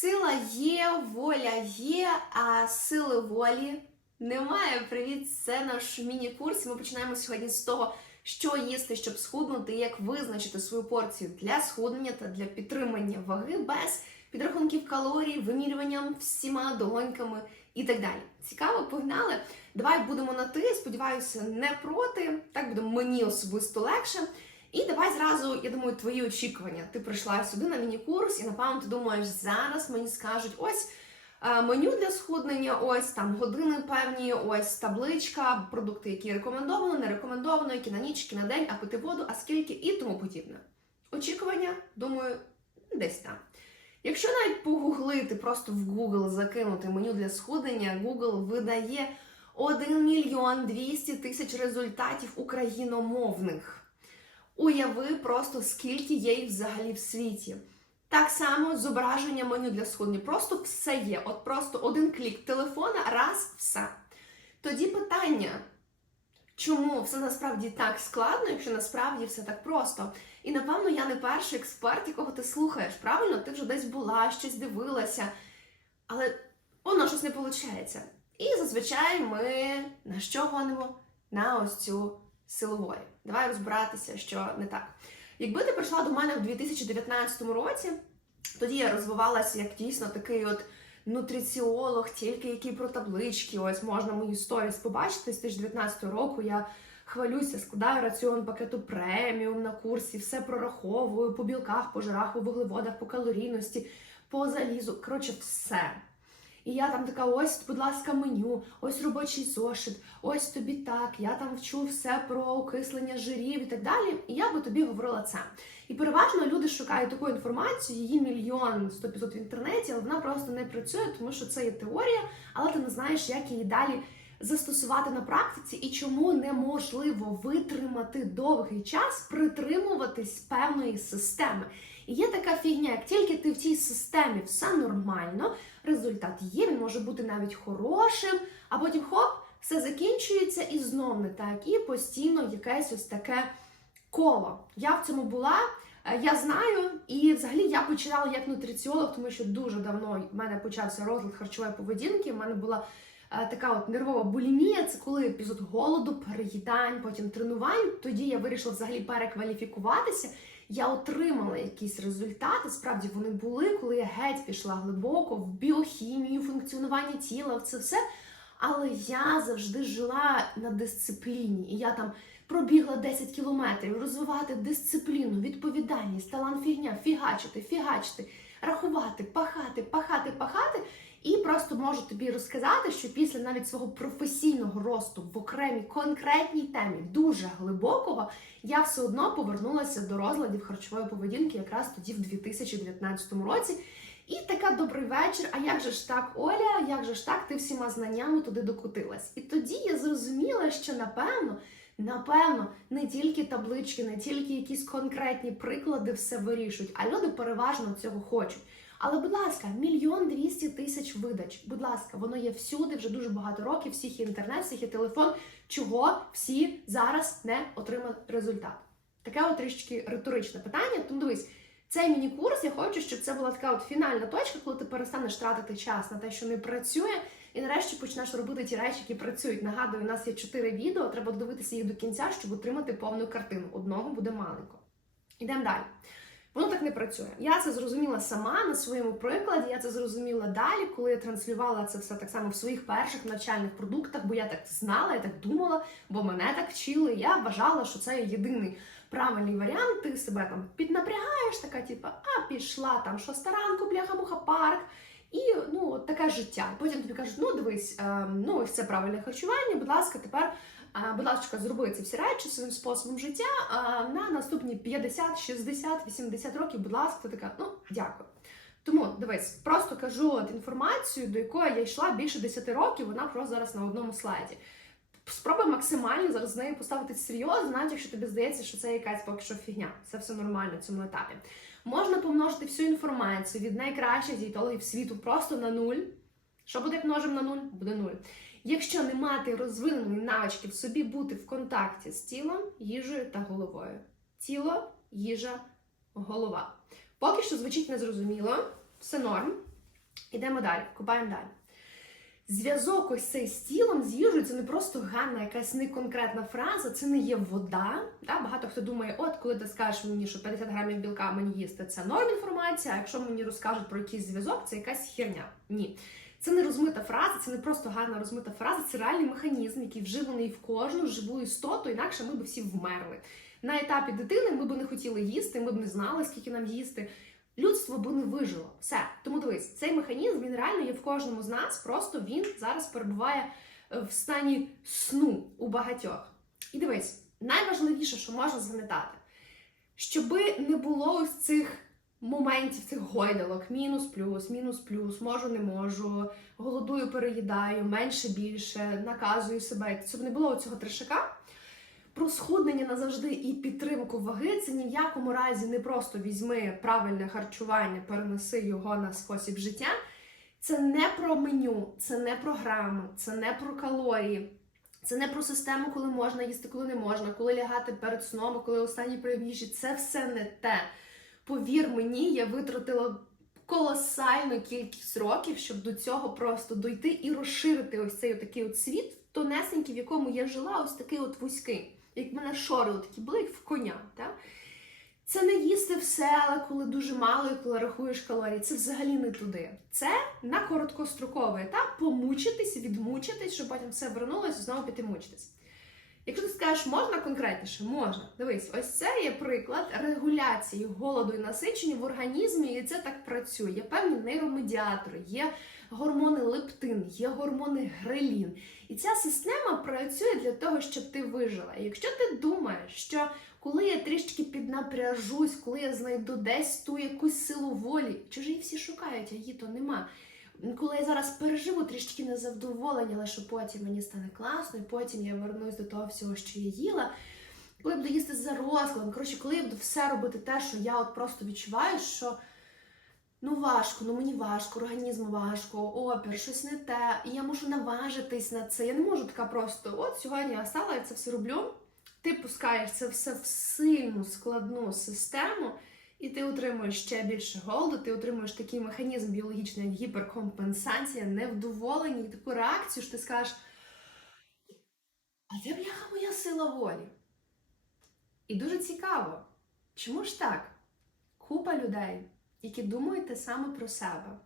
Сила є, воля є, а сили волі немає. Привіт, це наш міні-курс. Ми починаємо сьогодні з того, що їсти, щоб схуднути, як визначити свою порцію для схуднення та для підтримання ваги без підрахунків калорій, вимірюванням всіма долоньками і так далі. Цікаво, погнали. Давай будемо на ти. Сподіваюся, не проти. Так буде мені особисто легше. І давай зразу, я думаю, твої очікування. Ти прийшла сюди на міні-курс, і напевно ти думаєш, зараз мені скажуть ось. е, Меню для схуднення, ось там години певні, ось табличка, продукти, які рекомендовано, не рекомендовано, які на ніч, які на день, а пити воду, а скільки і тому подібне. Очікування, думаю, десь там. Якщо навіть погуглити, просто в Google закинути меню для схуднення, Google видає 1 мільйон 200 тисяч результатів україномовних. Уяви просто скільки є їх взагалі в світі. Так само зображення меню для схуднення. Просто все є. От просто один клік телефона, раз, все. Тоді питання, чому все насправді так складно, якщо насправді все так просто? І напевно я не перший експерт, якого ти слухаєш. Правильно, ти вже десь була, щось дивилася, але воно щось не виходить. І зазвичай ми на що гонимо? На ось цю силу волі. Давай розбиратися, що не так. Якби ти прийшла до мене в 2019 році, тоді я розвивалася як дійсно такий от нутриціолог, тільки який про таблички. Ось можна мої сторіс побачити з 2019 року. Я хвалюся, складаю раціон пакету преміум на курсі, все прораховую по білках, по жирах, по вуглеводах, по калорійності, по залізу. Коротше, все. І я там така, ось, будь ласка, меню, ось робочий зошит, ось тобі так, я там вчу все про окислення жирів і так далі. І я би тобі говорила це. І переважно люди шукають таку інформацію, її мільйон 100-500 в інтернеті, але вона просто не працює, тому що це є теорія, але ти не знаєш, як її далі застосувати на практиці і чому неможливо витримати довгий час, притримуватись певної системи. І є така фігня, як тільки ти в цій системі все нормально, результат є, він може бути навіть хорошим, а потім хоп, все закінчується і знов не так. І постійно якесь ось таке коло. Я в цьому була. е, Я знаю, і взагалі я починала як нутриціолог, тому що дуже давно в мене почався розлад харчової поведінки. У мене була така от нервова булімія. Це коли епізод голоду, переїдань, потім тренувань. Тоді я вирішила взагалі перекваліфікуватися. Я отримала якісь результати. Справді вони були, коли я геть пішла глибоко в біохімію, функціонування тіла, в це все. Але я завжди жила на дисципліні, і я там пробігла 10 кілометрів, розвивати дисципліну, відповідальність, талант фігня, фігачити, фігачити, рахувати, пахати, пахати, пахати. І просто можу тобі розказати, що після навіть свого професійного росту в окремій конкретній темі, дуже глибокого, я все одно повернулася до розладів харчової поведінки якраз тоді, в 2019 році. І така добрий вечір. А як же ж так, Оля? Як же ж так, ти всіма знаннями туди докотилась? І тоді я зрозуміла, що напевно, напевно, не тільки таблички, не тільки якісь конкретні приклади все вирішують, а люди переважно цього хочуть. Але, будь ласка, мільйон двісті тисяч видач. Будь ласка, воно є всюди, вже дуже багато років, всіх є інтернет, всіх є телефон. Чого всі зараз не отримали результат? Таке от трішечки риторичне питання. Тому дивись, цей міні-курс я хочу, щоб це була така от фінальна точка, коли ти перестанеш тратити час на те, що не працює, і нарешті почнеш робити ті речі, які працюють. Нагадую, у нас є чотири відео, треба дивитися їх до кінця, щоб отримати повну картину. Одного буде маленько. Ідемо далі. Воно так не працює. Я це зрозуміла сама на своєму прикладі. Я це зрозуміла далі, коли я транслювала це все так само в своїх перших навчальних продуктах, бо я так знала, я так думала, бо мене так вчили. Я вважала, що це єдиний правильний варіант. Ти себе там піднапрягаєш, така, типу, а пішла там шоста ранку, бляха-муха, парк. І ну таке життя. Потім тобі кажуть, ну дивись, е, ну ось це правильне харчування. Будь ласка, тепер. Будь ласка, зроби ці всі речі своїм способом життя на наступні 50, 60, 80 років, будь ласка, ти така, ну дякую. Тому дивись, просто кажу от інформацію, до якої я йшла більше 10 років, вона просто зараз на одному слайді. Спробуй максимально зараз з нею поставити серйозно, навіть якщо тобі здається, що це якась поки що фігня. Це все нормально в цьому етапі. Можна помножити всю інформацію від найкращих дієтологів світу просто на нуль. Що буде як множимо на нуль? Буде нуль. Якщо не мати розвиненої навички в собі бути в контакті з тілом, їжею та головою. Тіло, їжа, голова. Поки що звучить незрозуміло, все норм. Ідемо далі, купаємо далі. Зв'язок ось цей з тілом, з їжею, це не просто гарна якась неконкретна фраза, це не є вода. Да? Багато хто думає, от коли ти скажеш мені, що 50 грамів білка мені їсти, це норм інформація, а якщо мені розкажуть про якийсь зв'язок, це якась херня. Ні. Це не розмита фраза, це не просто гарна розмита фраза, це реальний механізм, який вживаний в кожну живу істоту, інакше ми б всі вмерли. На етапі дитини ми б не хотіли їсти, ми б не знали, скільки нам їсти. Людство би не вижило. Все. Тому дивись, цей механізм він реально є в кожному з нас, просто він зараз перебуває е, в стані сну у багатьох. І дивись, найважливіше, що можна запам'ятати, щоби не було ось цих моментів, цих гойдалок, мінус, плюс, мінус, плюс, можу, не можу, голодую, переїдаю, менше більше, наказую себе. Щоб не було цього трешака. Про схуднення назавжди і підтримку ваги це ні в якому разі не просто візьми правильне харчування, перенеси його на спосіб життя. Це не про меню, це не про грами, це не про калорії, це не про систему, коли можна їсти, коли не можна, коли лягати перед сном, коли останній їжі. Це все не те. Повір мені, я витратила колосальну кількість років, щоб до цього просто дойти і розширити ось цей такий от світ, тонесенький, в якому я жила, ось такий от вузький. Як в мене шори такі були, як в коня. Так? Це не їсти все, але коли дуже мало і коли рахуєш калорії, це взагалі не туди. Це на короткостроковий етап помучитись, відмучитись, щоб потім все вернулося знову піти мучитись. Якщо ти скажеш, можна конкретніше, можна. Дивись, ось це є приклад регуляції голоду і насичення в організмі, і це так працює. Є певні нейромедіатори, є гормони лептин, є гормони грелін. І ця система працює для того, щоб ти вижила. І якщо ти думаєш, що коли я трішки піднапряжусь, коли я знайду десь ту якусь силу волі, чужі всі шукають, а її то нема. Коли я зараз переживу трішки незавдоволення, але що потім мені стане класно, і потім я вернусь до того всього, що я їла. Коли я буду їсти за розкладом, коротше, коли я буду все робити те, що я от просто відчуваю, що ну важко, ну мені важко, організму важко, опір, щось не те, і я можу наважитись на це. Я не можу така просто, от сьогодні я стала, я це все роблю. Ти пускаєш це все в сильну складну систему, і ти отримуєш ще більше голоду, ти отримуєш такий механізм біологічний, як гіперкомпенсація, невдоволення і таку реакцію, що ти скажеш, а де бляха моя сила волі? І дуже цікаво, чому ж так? Купа людей, які думають те саме про себе,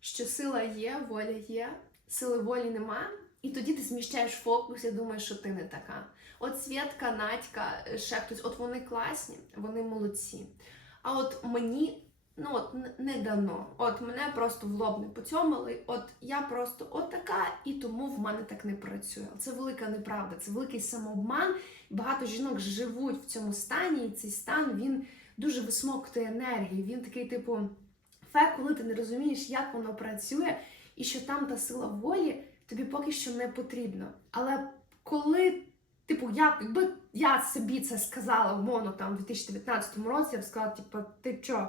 що сила є, воля є, сили волі нема, і тоді ти зміщаєш фокус і думаєш, що ти не така. От Свєтка, Надька, ще хтось, от вони класні, вони молодці. А от мені ну от не дано. От мене просто в лоб не поцьомили. От я просто от така, і тому в мене так не працює. Це велика неправда, це великий самообман. Багато жінок живуть в цьому стані, і цей стан він дуже висмоктує енергії. Він такий, типу, фе, коли ти не розумієш, як воно працює, і що там та сила волі тобі поки що не потрібна. Але коли Типу, я, якби я собі це сказала умовно там у 2019 році, я б сказала, типу, ти чо?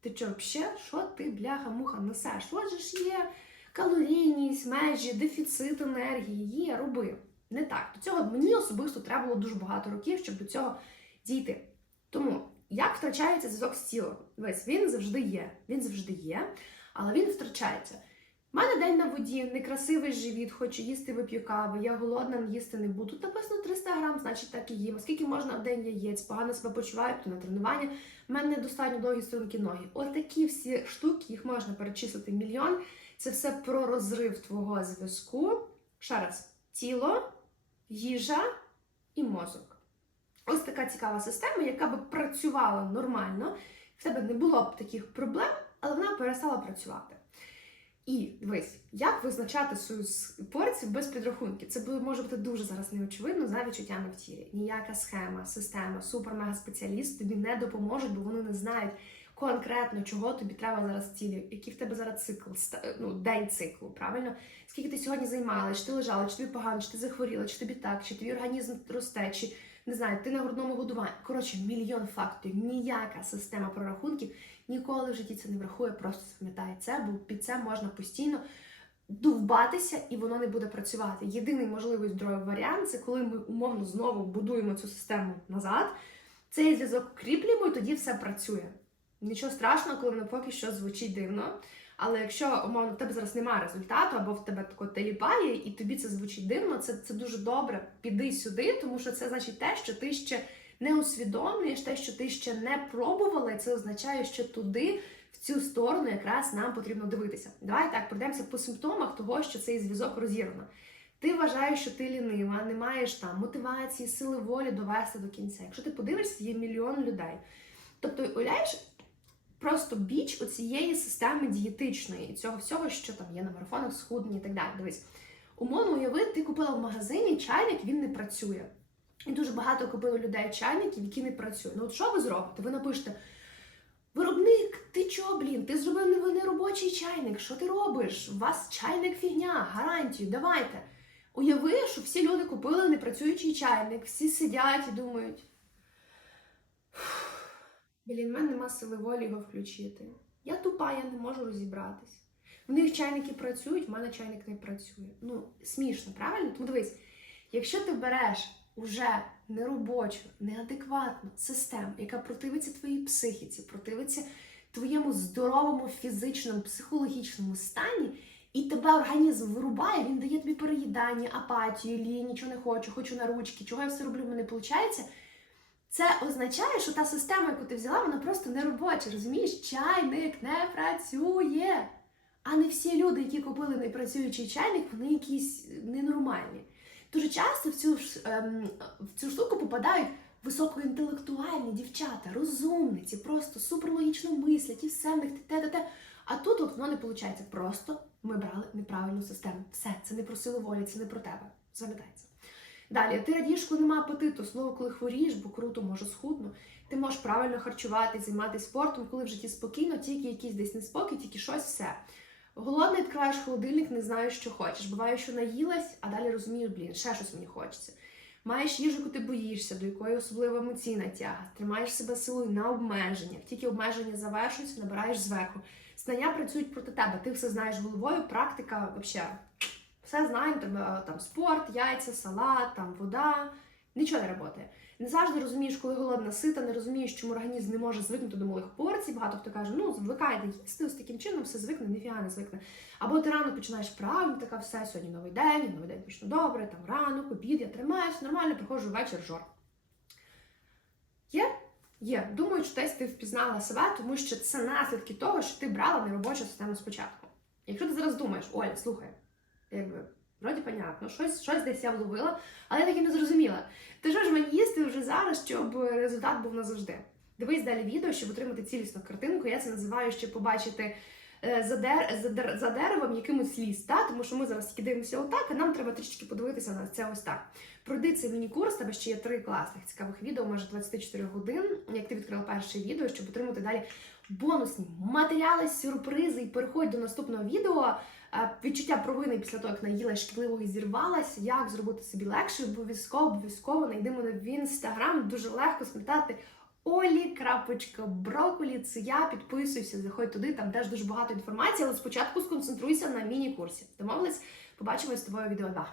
Ти чо, взагалі, що ти, бляха-муха, несеш? От же ж є калорійність, межі, дефіцит енергії, є, роби. Не так. До цього мені особисто треба було дуже багато років, щоб до цього дійти. Тому як втрачається зв'язок з тілом? Весь він завжди є. Він завжди є, але він втрачається. У мене день на воді, некрасивий живіт, хочу їсти, вип'ю кави, я голодна, їсти не буду. Написано 300 грам, значить так і їм. Скільки можна в день яєць, погано себе почуваю, то на тренування. У мене недостатньо довгі струнки ноги. Отакі всі штуки, їх можна перечислити мільйон. Це все про розрив твого зв'язку. Ще раз, тіло, їжа і мозок. Ось така цікава система, яка би працювала нормально, в тебе не було б таких проблем, але вона перестала працювати. І дивись, як визначати свою порцію без підрахунків? Це може бути дуже зараз неочевидно за відчуттями в тілі. Ніяка схема, система, супер-мега-спеціаліст тобі не допоможуть, бо вони не знають конкретно, чого тобі треба зараз в тілі, який в тебе зараз цикл, ну, день циклу, правильно? Скільки ти сьогодні займалась, чи ти лежала, чи тобі погано, чи ти захворіла, чи тобі так, чи твій організм росте, чи не знаю, ти на грудному годуванні. Коротше, мільйон факторів, ніяка система прорахунків ніколи в житті це не врахує, просто запам'ятає це, бо під це можна постійно довбатися і воно не буде працювати. Єдиний можливий здоровий варіант це коли ми умовно знову будуємо цю систему назад. Цей зв'язок кріплюємо, і тоді все працює. Нічого страшного, коли воно поки що звучить дивно. Але якщо умовно в тебе зараз немає результату, або в тебе тако теліпає, і тобі це звучить дивно, це, це дуже добре. Піди сюди, тому що це значить те, що ти ще не усвідомлюєш, те, що ти ще не пробувала, і це означає, що туди. В цю сторону якраз нам потрібно дивитися. Давай так пройдемося по симптомах того, що цей зв'язок розірвано. Ти вважаєш, що ти лінива, не маєш там мотивації, сили волі довести до кінця. Якщо ти подивишся, є мільйон людей. Тобто, уявляєш просто біч оцієї системи дієтичної цього всього, що там є на марафонах, схудні і так далі. Дивись, умовно уяви, ти купила в магазині чайник, він не працює. І дуже багато купили людей чайників, які не працюють. Ну от що ви зробите? Ви напишете. Виробник, ти чо, блін? Ти зробив неробочий чайник. Що ти робиш? У вас чайник фігня, гарантію, давайте. Уяви, що всі люди купили непрацюючий чайник, всі сидять і думають. Блін, в мене нема сили волі його включити. Я тупа, я не можу розібратись. В них чайники працюють, в мене чайник не працює. Ну, смішно, правильно? Тому дивись, якщо ти береш уже неробочу, неадекватну систему, яка противиться твоїй психіці, противиться твоєму здоровому фізичному, психологічному стані, і тебе організм вирубає, він дає тобі переїдання, апатію, лінь, нічого не хочу, хочу на ручки, чого я все роблю, в мене не виходить. Це означає, що та система, яку ти взяла, вона просто не робоча. Розумієш, чайник не працює. А не всі люди, які купили непрацюючий чайник, вони якісь ненормальні. Дуже часто в цю ем, в цю штуку попадають високоінтелектуальні дівчата, розумниці, просто суперлогічно мислять, і все в них те, те, те. А тут от воно не виходить. Просто ми брали неправильну систему. Все, це не про силу волі, це не про тебе. Замітається. Далі, ти радієш, коли немає апетиту, слово, коли хворієш, бо круто, може схудно. Ти можеш правильно харчувати, займатися спортом, коли в житті спокійно, тільки якийсь десь неспокій, тільки щось все. Голодний відкриваєш холодильник, не знаєш, що хочеш. Буває, що наїлась, а далі розумієш, блін, ще щось мені хочеться. Маєш їжу, яку ти боїшся, до якої особливо емоційна тяга. Тримаєш себе силою на обмеженнях. Тільки обмеження завершуються, набираєш зверху. Знання працюють проти тебе. Ти все знаєш головою, практика взагалі. Все знаємо, тебе там спорт, яйця, салат, там вода. Нічого не працює. Не завжди розумієш, коли голодна сита, не розумієш, чому організм не може звикнути до малих порцій. Багато хто каже, ну звикайте їсти, ось таким чином все звикне, ніфіга не звикне. Або ти рано починаєш правильно, така все, сьогодні новий день, новий день пішло добре, там ранок, обід, я тримаюсь, нормально, приходжу вечір, жор. Є? Є. Думаю, що десь ти впізнала себе, тому що це наслідки того, що ти брала неробочу систему спочатку. Якщо ти зараз думаєш, Оля, слухай, якби. Вроді понятно, щось, щось десь я вловила, але я так і не зрозуміла. Ти що ж мені їсти вже зараз, щоб результат був назавжди? Дивись далі відео, щоб отримати цілісну картинку. Я це називаю, щоб побачити е, за, дер... за, дер... за деревом якимось ліс, та? тому що ми зараз дивимося отак, а нам треба трішки подивитися на це ось так. Пройди цей міні-курс, тебе ще є три класних цікавих відео, майже 24 годин, як ти відкрила перше відео, щоб отримати далі бонусні матеріали, сюрпризи і переходь до наступного відео. Е, Відчуття провини після того, як наїла шкідливого і зірвалась, як зробити собі легше, обов'язково, обов'язково найди мене в інстаграм. Дуже легко спитати Олі, крапочка, броколі, це я, підписуйся, заходь туди, там теж дуже багато інформації, але спочатку сконцентруйся на міні-курсі. Домовились? Побачимось з тобою відео 2.